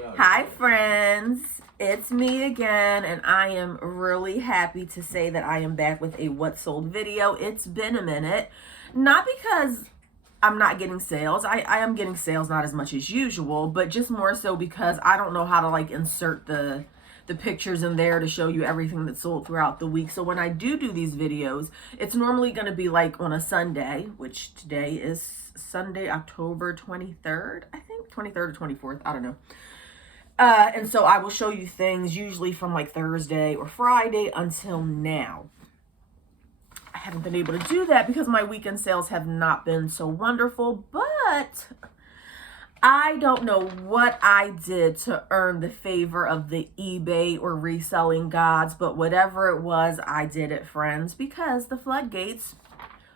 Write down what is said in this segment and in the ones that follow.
Hi friends, it's me again, and I am really happy to say that I am back with a what sold video. It's been a minute, not because I'm not getting sales. I am getting sales, not as much as usual, but just more so because I don't know how to like insert the pictures in there to show you everything that's sold throughout the week. So when I do these videos, it's normally going to be like on a Sunday, which today is Sunday, October 23rd, I think 23rd or 24th. I don't know. And so I will show you things usually from like Thursday or Friday until now. I haven't been able to do that because my weekend sales have not been so wonderful, but I don't know what I did to earn the favor of the eBay or reselling gods, but whatever it was, I did it, friends, because the floodgates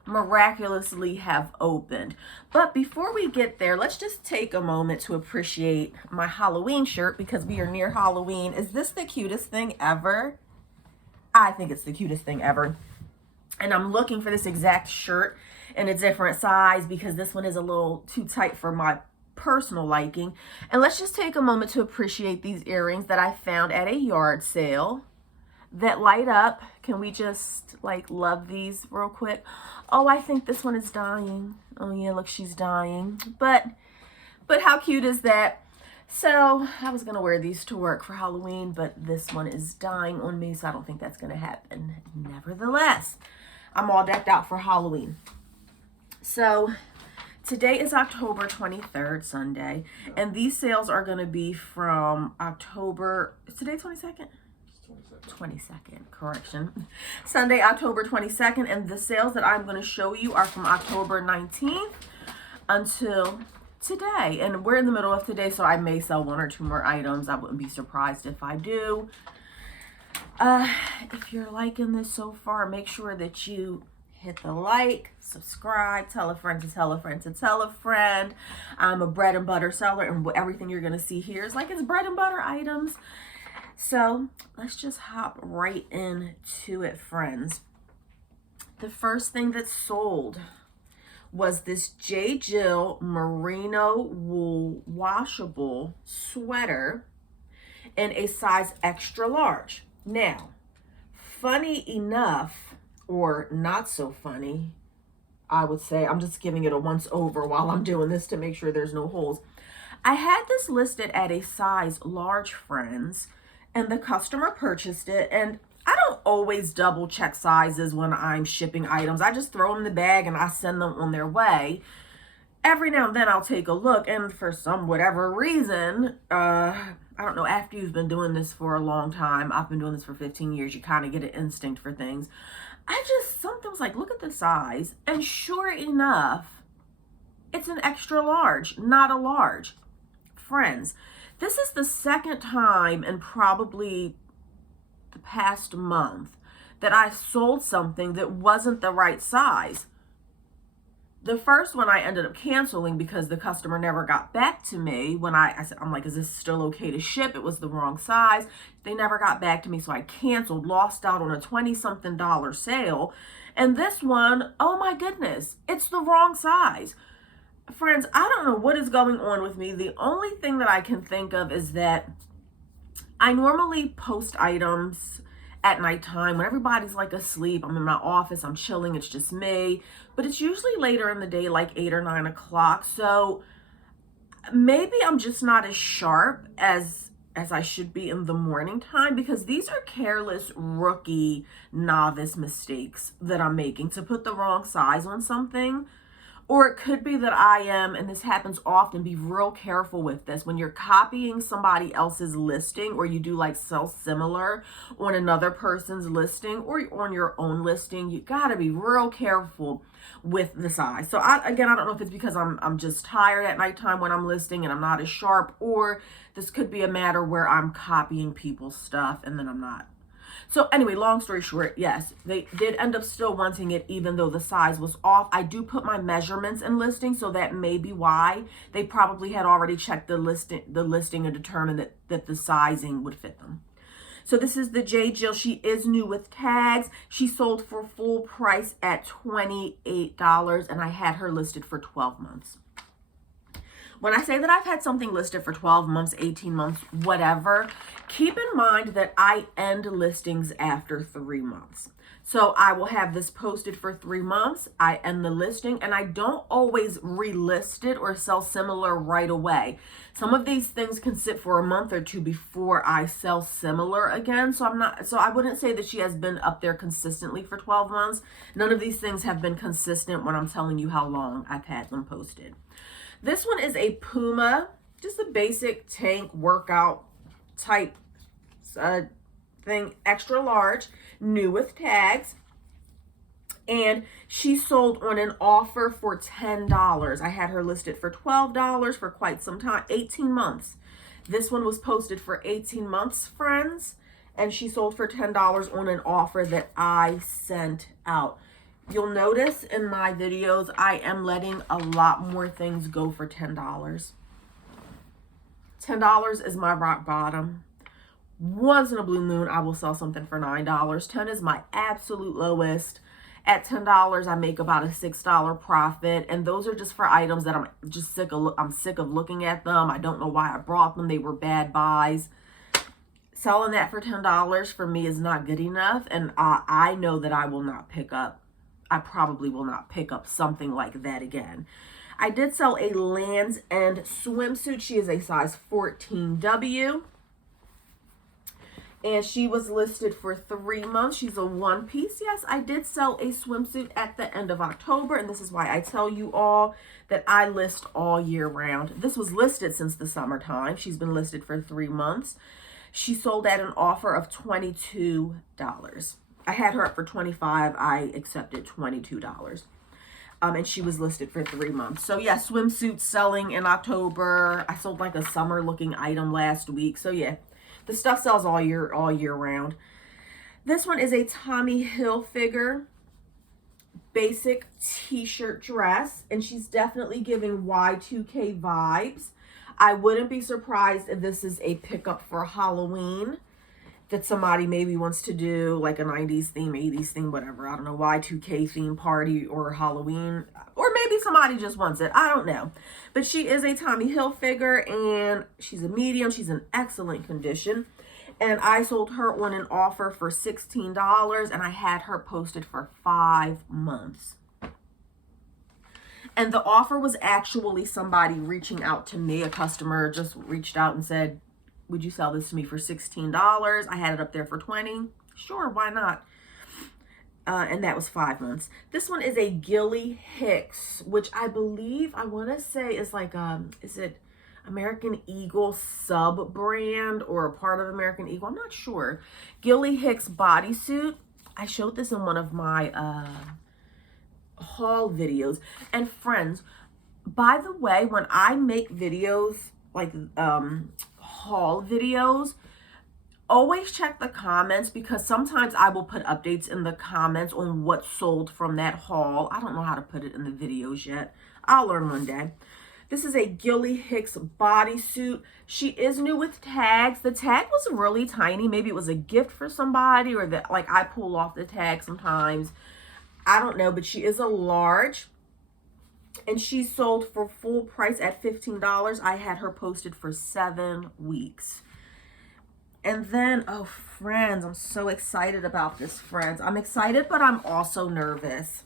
miraculously have opened. But before we get there, let's just take a moment to appreciate my Halloween shirt because we are near Halloween. Is this the cutest thing ever? I think it's the cutest thing ever. And I'm looking for this exact shirt in a different size because this one is a little too tight for my personal liking. And let's just take a moment to appreciate these earrings that I found at a yard sale that light up. Can we just like love these real quick? Oh, I think this one is dying. Oh yeah, look, she's dying. But how cute is that? So I was gonna wear these to work for Halloween, but this one is dying on me, so I don't think that's gonna happen. Nevertheless, I'm all decked out for Halloween. So today is October 23rd, Sunday, and these sales are gonna be from October, is today 22nd? 22nd, correction. Sunday, October 22nd, and the sales that I'm going to show you are from October 19th until today. And we're in the middle of today, so I may sell one or two more items. I wouldn't be surprised if I do. If you're liking this so far, make sure that you hit the like, subscribe, tell a friend to tell a friend to tell a friend. I'm a bread and butter seller, and everything you're going to see here is like it's bread and butter items. So let's just hop right into it, friends. The first thing that sold was this J. Jill merino wool washable sweater in a size extra large. Now, funny enough, or not so funny, I would say, I'm just giving it a once over while I'm doing this to make sure there's no holes. I had this listed at a size large, friends, and the customer purchased it. And I don't always double check sizes when I'm shipping items. I just throw them in the bag and I send them on their way. Every now and then I'll take a look, and for some whatever reason, I don't know, after you've been doing this for a long time, I've been doing this for 15 years, you kind of get an instinct for things. Something was like, look at the size, and sure enough, it's an extra large, not a large. Friends, this is the second time in probably the past month that I sold something that wasn't the right size. The first one I ended up canceling because the customer never got back to me when I said, I'm like, is this still okay to ship? It was the wrong size. They never got back to me, so I canceled, lost out on a $20-something sale. And this one, oh my goodness, it's the wrong size. Friends, I don't know what is going on with me. The only thing that I can think of is that I normally post items at nighttime when everybody's like asleep. I'm in my office, I'm chilling, it's just me. But it's usually later in the day, like 8 or 9 o'clock. So maybe I'm just not as sharp as I should be in the morning time, because these are careless rookie novice mistakes that I'm making to put the wrong size on something. Or it could be that I am, and this happens often, be real careful with this. When you're copying somebody else's listing, or you do like sell similar on another person's listing or on your own listing, you gotta be real careful with the size. So I don't know if it's because I'm just tired at nighttime when I'm listing and I'm not as sharp, or this could be a matter where I'm copying people's stuff and then I'm not. So anyway, long story short, yes, they did end up still wanting it even though the size was off. I do put my measurements in listing, so that may be why. They probably had already checked the listing and determined that the sizing would fit them. So this is the J. Jill. She is new with tags. She sold for full price at $28, and I had her listed for 12 months. When I say that I've had something listed for 12 months, 18 months, whatever, keep in mind that I end listings after 3 months. So I will have this posted for 3 months, I end the listing, and I don't always relist it or sell similar right away. Some of these things can sit for a month or two before I sell similar again. So I wouldn't say that she has been up there consistently for 12 months. None of these things have been consistent when I'm telling you how long I've had them posted. This one is a Puma, just a basic tank workout type thing, extra large, new with tags. And she sold on an offer for $10. I had her listed for $12 for quite some time, 18 months. This one was posted for 18 months, friends, and she sold for $10 on an offer that I sent out. You'll notice in my videos, I am letting a lot more things go for $10. $10 is my rock bottom. Once in a blue moon, I will sell something for $9. $10 is my absolute lowest. At $10, I make about a $6 profit, and those are just for items that I'm just sick of looking at them. I don't know why I brought them. They were bad buys. Selling that for $10 for me is not good enough, and I know that I probably will not pick up something like that again. I did sell a Land's End swimsuit. She is a size 14W. And she was listed for 3 months. She's a one piece. Yes, I did sell a swimsuit at the end of October. And this is why I tell you all that I list all year round. This was listed since the summertime. She's been listed for 3 months. She sold at an offer of $22. I had her up for $25. I accepted $22. And she was listed for 3 months. So yeah, swimsuit selling in October. I sold like a summer looking item last week. So yeah. The stuff sells all year round. This one is a Tommy Hilfiger basic t-shirt dress, and she's definitely giving Y2K vibes. I wouldn't be surprised if this is a pickup for Halloween, that somebody maybe wants to do like a 90s theme, 80s theme, whatever. I don't know, Y2K theme party or Halloween. Or maybe somebody just wants it. I don't know. But she is a Tommy Hilfiger, and she's a medium. She's in excellent condition. And I sold her on an offer for $16, and I had her posted for 5 months. And the offer was actually somebody reaching out to me. A customer just reached out and said, would you sell this to me for $16? I had it up there for $20. Sure, why not? And that was 5 months. This one is a Gilly Hicks, which I believe, I want to say is like, is it American Eagle sub brand or a part of American Eagle? I'm not sure. Gilly Hicks bodysuit. I showed this in one of my haul videos. And friends, by the way, when I make videos like haul videos, always check the comments, because sometimes I will put updates in the comments on what sold from that haul. I don't know how to put it in the videos yet. I'll learn one day. This is a Gilly Hicks bodysuit. She is new with tags. The tag was really tiny. Maybe it was a gift for somebody, or that like I pull off the tag sometimes. I don't know, but she is a large. And she sold for full price at $15. I had her posted for 7 weeks. And then, oh, friends, I'm so excited about this, friends. I'm excited, but I'm also nervous.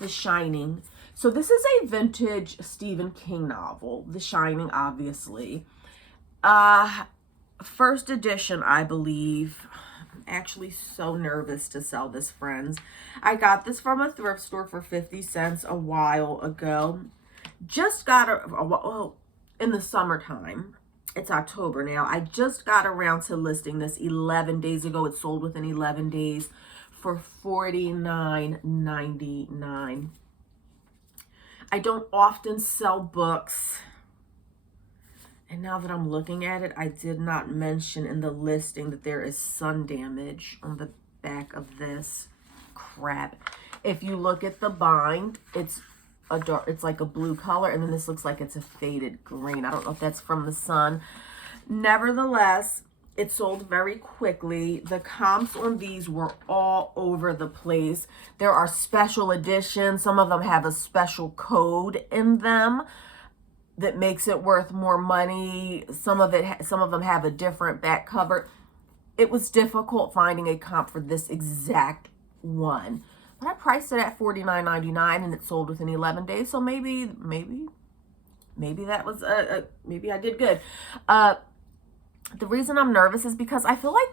The Shining. So this is a vintage Stephen King novel. The Shining, obviously. First edition, I believe. I'm actually so nervous to sell this, friends. I got this from a thrift store for 50 cents a while ago. Just got in the summertime. It's October now. I just got around to listing this 11 days ago. It sold within 11 days for $49.99. I don't often sell books. And now that I'm looking at it, I did not mention in the listing that there is sun damage on the back of this crap. If you look at the bind, it's like a blue color, and then this looks like it's a faded green. I don't know if that's from the sun. Nevertheless, it sold very quickly. The comps on these were all over the place. There are special editions. Some of them have a special code in them. that makes it worth more money. Some of them have a different back cover. It was difficult finding a comp for this exact one. But I priced it at $49.99 and it sold within 11 days. So maybe that was maybe I did good. The reason I'm nervous is because I feel like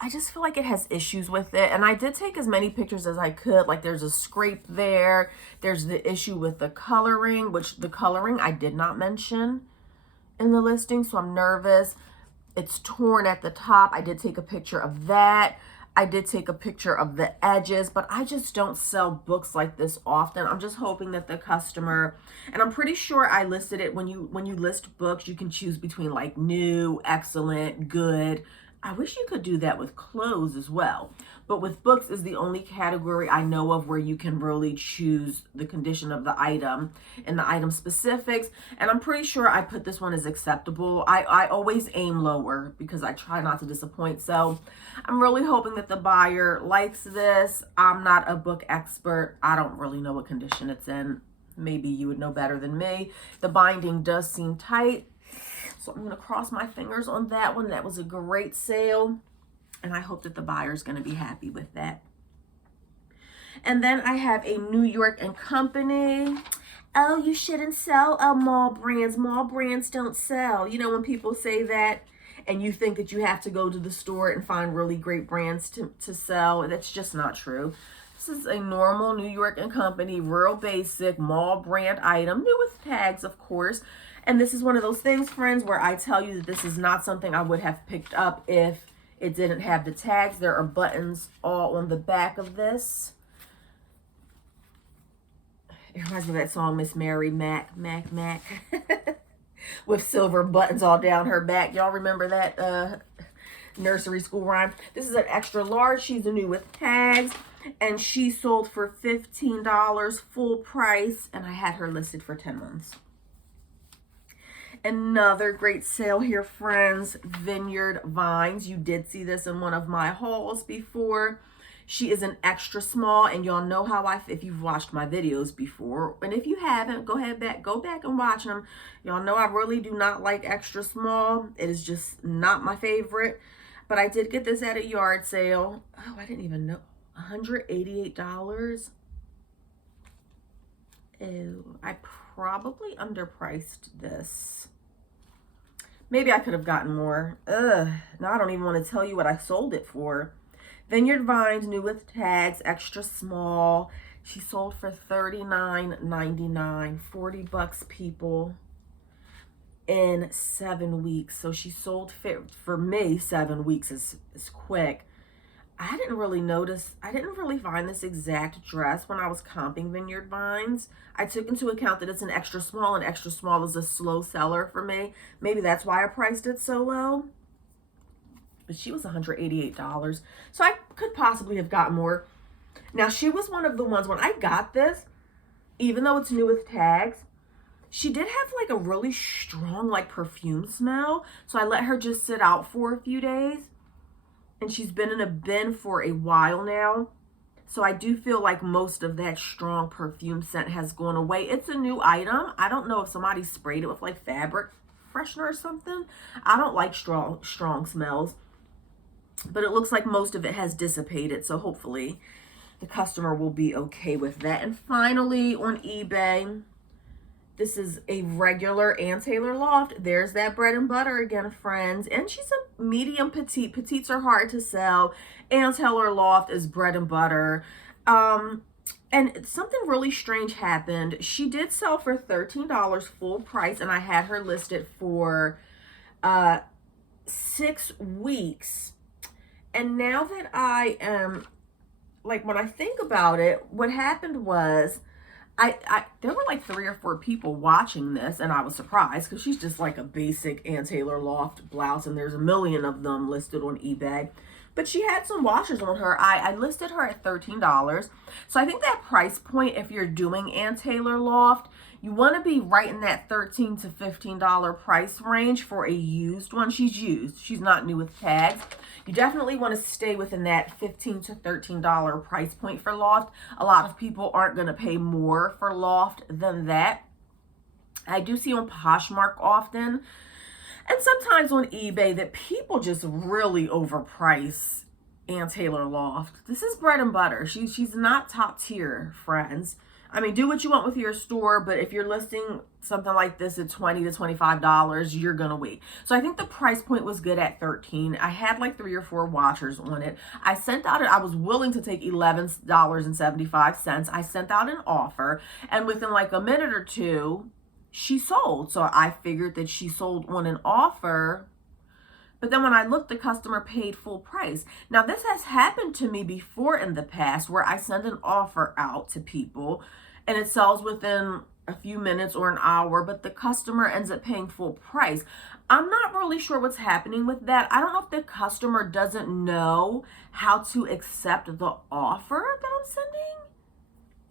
I just feel like it has issues with it. And I did take as many pictures as I could. Like there's a scrape there. There's the issue with the coloring, which the coloring I did not mention in the listing. So I'm nervous. It's torn at the top. I did take a picture of that. I did take a picture of the edges, but I just don't sell books like this often. I'm just hoping that the customer, and I'm pretty sure I listed it when you list books, you can choose between like new, excellent, good. I wish you could do that with clothes as well. But with books is the only category I know of where you can really choose the condition of the item and the item specifics. And I'm pretty sure I put this one as acceptable. I always aim lower because I try not to disappoint. So I'm really hoping that the buyer likes this. I'm not a book expert. I don't really know what condition it's in. Maybe you would know better than me. The binding does seem tight. So I'm going to cross my fingers on that one. That was a great sale. And I hope that the buyer's going to be happy with that. And then I have a New York & Company. Oh, you shouldn't sell mall brands. Mall brands don't sell. You know when people say that and you think that you have to go to the store and find really great brands to sell. That's just not true. This is a normal New York & Company, real basic mall brand item. New with tags, of course. And this is one of those things, friends, where I tell you that this is not something I would have picked up if it didn't have the tags. There are buttons all on the back of this. It reminds me of that song, Miss Mary Mac, with silver buttons all down her back. Y'all remember that nursery school rhyme? This is an extra large. She's a new with tags. And she sold for $15 full price. And I had her listed for 10 months. Another great sale here, friends. Vineyard Vines. You did see this in one of my hauls before. She is an extra small, and y'all know how if you've watched my videos before, and if you haven't, go back and watch them. Y'all know I really do not like extra small. It is just not my favorite. But I did get this at a yard sale. Oh, I didn't even know. $188. Ew, I probably underpriced this. Maybe I could have gotten more. Now I don't even want to tell you what I sold it for. Vineyard Vines, new with tags, extra small. She sold for $39.99, 40 bucks, people, in 7 weeks. So she sold for me. 7 weeks is quick. I didn't really find this exact dress when I was comping Vineyard Vines. I took into account that it's an extra small, and extra small is a slow seller for me. Maybe that's why I priced it so low. But she was $188. So I could possibly have gotten more. Now, she was one of the ones, when I got this, even though it's new with tags, she did have like a really strong like perfume smell. So I let her just sit out for a few days. And she's been in a bin for a while now. So I do feel like most of that strong perfume scent has gone away. It's a new item. I don't know if somebody sprayed it with like fabric freshener or something. I don't like strong smells. But it looks like most of it has dissipated. So hopefully the customer will be okay with that. And finally on eBay, this is a regular Ann Taylor Loft. There's that bread and butter again, friends. And she's a medium petite. Petites are hard to sell. Ann Taylor Loft is bread and butter. And something really strange happened. She did sell for $13 full price, and I had her listed for 6 weeks. And now that I am, like, when I think about it, what happened was, there were like 3 or 4 people watching this, and I was surprised because she's just like a basic Ann Taylor Loft blouse, and there's a million of them listed on eBay. But she had some washers on her. I listed her at $13. So I think that price point, if you're doing Ann Taylor Loft, you want to be right in that $13 to $15 price range for a used one. She's used. She's not new with tags. You definitely want to stay within that $15 to $13 price point for Loft. A lot of people aren't going to pay more for Loft than that. I do see on Poshmark often, and sometimes on eBay, that people just really overprice Ann Taylor Loft. This is bread and butter. She's not top tier, friends. I mean, do what you want with your store, but if you're listing something like this at $20 to $25, you're gonna wait. So I think the price point was good at $13. I had like 3 or 4 watchers on it. I sent out I was willing to take $11.75. I sent out an offer, and within like a minute or two, she sold. So I figured that she sold on an offer. But then when I looked, the customer paid full price. Now, this has happened to me before in the past, where I send an offer out to people and it sells within a few minutes or an hour, but the customer ends up paying full price. I'm not really sure what's happening with that. I don't know if the customer doesn't know how to accept the offer that I'm sending,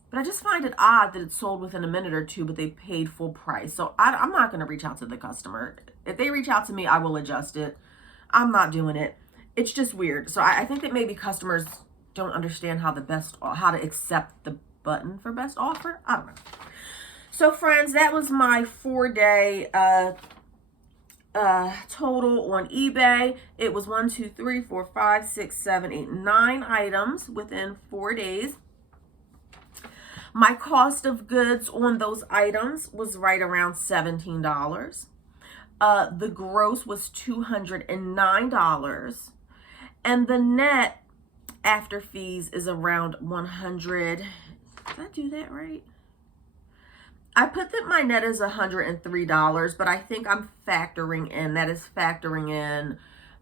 but I just find it odd that it sold within a minute or two, but they paid full price. So I'm not going to reach out to the customer. If they reach out to me, I will adjust it. I'm not doing it. It's just weird. So I think that maybe customers don't understand how to accept the button for best offer. I don't know. So friends, that was my 4-day total on eBay. It was 1, 2, 3, 4, 5, 6, 7, 8, 9 items within 4 days. My cost of goods on those items was right around $17. The gross was $209, and the net after fees is around $100. Did I do that right? I put that my net is $103, but I think I'm factoring in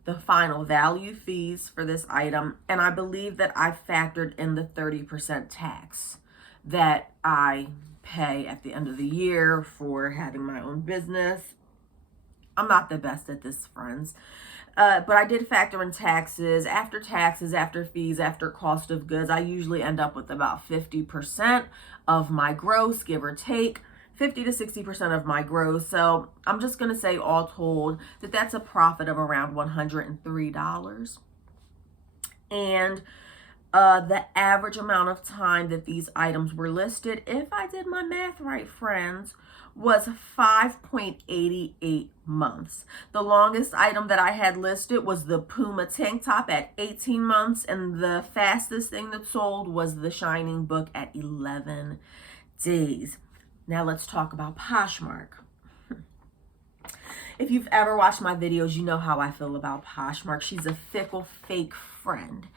the final value fees for this item, and I believe that I factored in the 30% tax that I pay at the end of the year for having my own business. I'm not the best at this, friends. But I did factor in taxes, after fees, after cost of goods. I usually end up with about 50% of my gross, give or take, 50 to 60% of my gross. So I'm just going to say all told that that's a profit of around $103. And the average amount of time that these items were listed, if I did my math right, friends, was 5.88 months. The longest item that I had listed was the Puma tank top at 18 months, and the fastest thing that sold was the Shining book at 11 days. Now let's talk about Poshmark. If you've ever watched my videos, you know how I feel about Poshmark. She's a fickle, fake friend,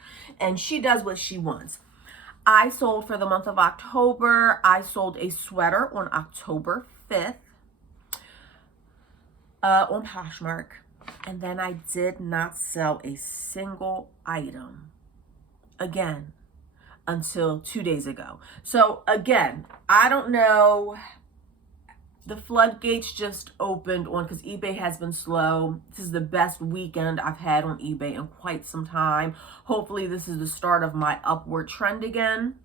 and she does what she wants. I sold for the month of October. I sold a sweater on October 5th on Poshmark, and then I did not sell a single item again until 2 days ago. So again, I don't know. The floodgates just opened because eBay has been slow. This is the best weekend I've had on eBay in quite some time. Hopefully this is the start of my upward trend again.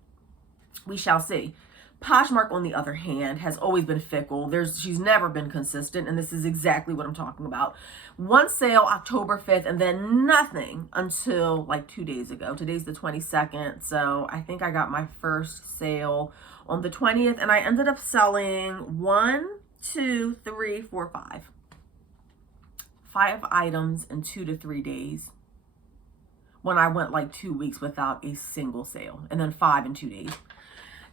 We shall see. Poshmark, on the other hand, has always been fickle. She's never been consistent, and this is exactly what I'm talking about. One sale October 5th, and then nothing until like 2 days ago. Today's the 22nd, so I think I got my first sale on the 20th, and I ended up selling 5 items in 2 to 3 days, when I went like 2 weeks without a single sale, and then 5 in 2 days.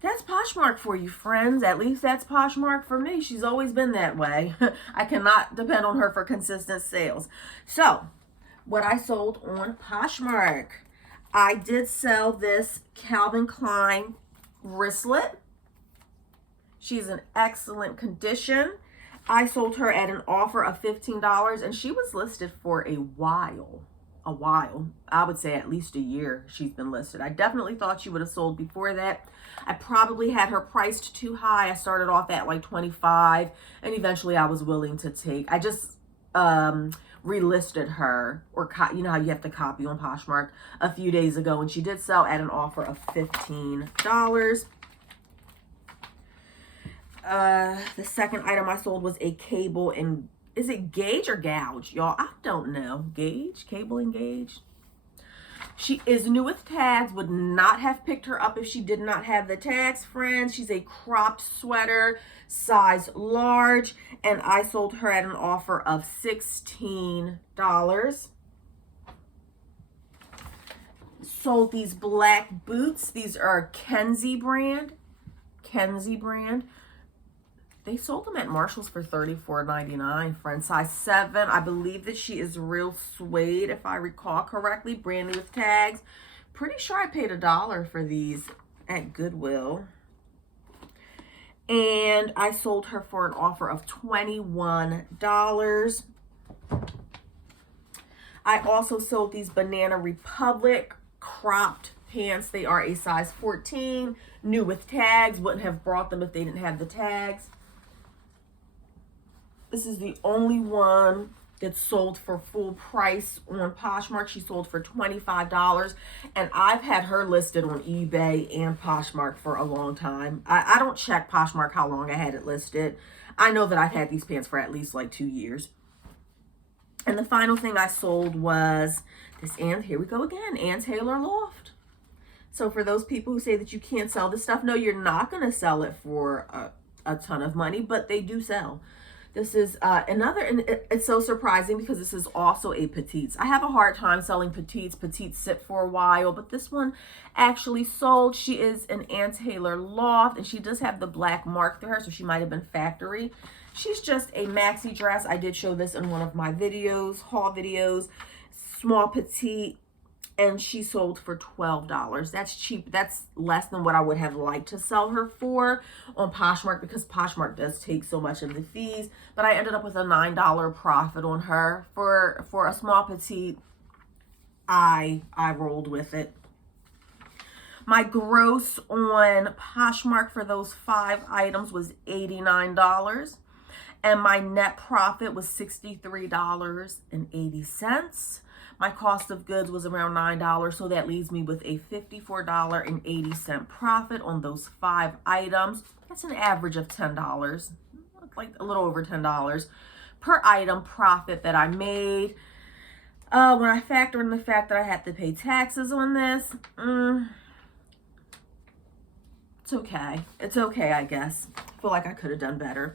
That's Poshmark for you, friends. At least that's Poshmark for me. She's always been that way. I cannot depend on her for consistent sales. So, what I sold on Poshmark. I did sell this Calvin Klein wristlet. She's in excellent condition. I sold her at an offer of $15, and she was listed for a while. I would say at least a year she's been listed. I definitely thought she would have sold before that. I probably had her priced too high. I started off at like 25, and eventually I was willing to take. I just relisted her, or you know how you have to copy on Poshmark, a few days ago, and she did sell at an offer of $15. The second item I sold was a cable and is it gauge or gouge, y'all? I don't know. Gauge, cable and gauge. She is new with tags. Would not have picked her up if she did not have the tags, friends. She's a cropped sweater, size large, and I sold her at an offer of $16. Sold these black boots. These are Kenzie brand. They sold them at Marshall's for $34.99, friends. Size 7. I believe that she is real suede, if I recall correctly. Brand new with tags. Pretty sure I paid $1 for these at Goodwill. And I sold her for an offer of $21. I also sold these Banana Republic cropped pants. They are a size 14, new with tags. Wouldn't have brought them if they didn't have the tags. This is the only one that's sold for full price on Poshmark. She sold for $25, and I've had her listed on eBay and Poshmark for a long time. I don't check Poshmark how long I had it listed. I know that I've had these pants for at least like 2 years. And the final thing I sold was this, and here we go again, Ann Taylor Loft. So for those people who say that you can't sell this stuff, no, you're not going to sell it for a ton of money, but they do sell. This is another, and it's so surprising because this is also a petites. I have a hard time selling petites. Petites sit for a while, but this one actually sold. She is an Ann Taylor Loft, and she does have the black mark through her, so she might have been factory. She's just a maxi dress. I did show this in one of my videos, haul videos. Small petite, and she sold for $12. That's cheap. That's less than what I would have liked to sell her for on Poshmark, because Poshmark does take so much of the fees. But I ended up with a $9 profit on her for a small petite. I rolled with it. My gross on Poshmark for those 5 items was $89. And my net profit was $63.80. My cost of goods was around $9, so that leaves me with a $54.80 profit on those 5 items. That's an average of $10, like a little over $10 per item profit that I made. When I factor in the fact that I had to pay taxes on this, it's okay. It's okay, I guess. I feel like I could have done better.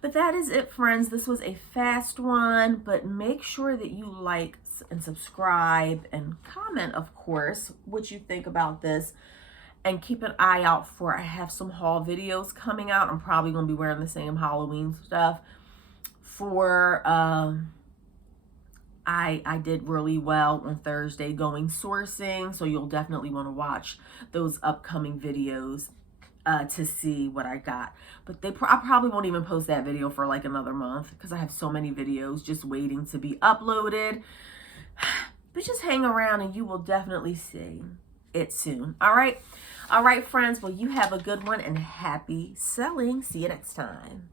But that is it, friends. This was a fast one, but make sure that you like and subscribe and comment, of course, what you think about this. And keep an eye out for, I have some haul videos coming out. I'm probably going to be wearing the same Halloween stuff. For, I did really well on Thursday going sourcing, so you'll definitely want to watch those upcoming videos to see what I got. But I probably won't even post that video for like another month, because I have so many videos just waiting to be uploaded. But just hang around and you will definitely see it soon. All right, friends. Well, you have a good one and happy selling. See you next time.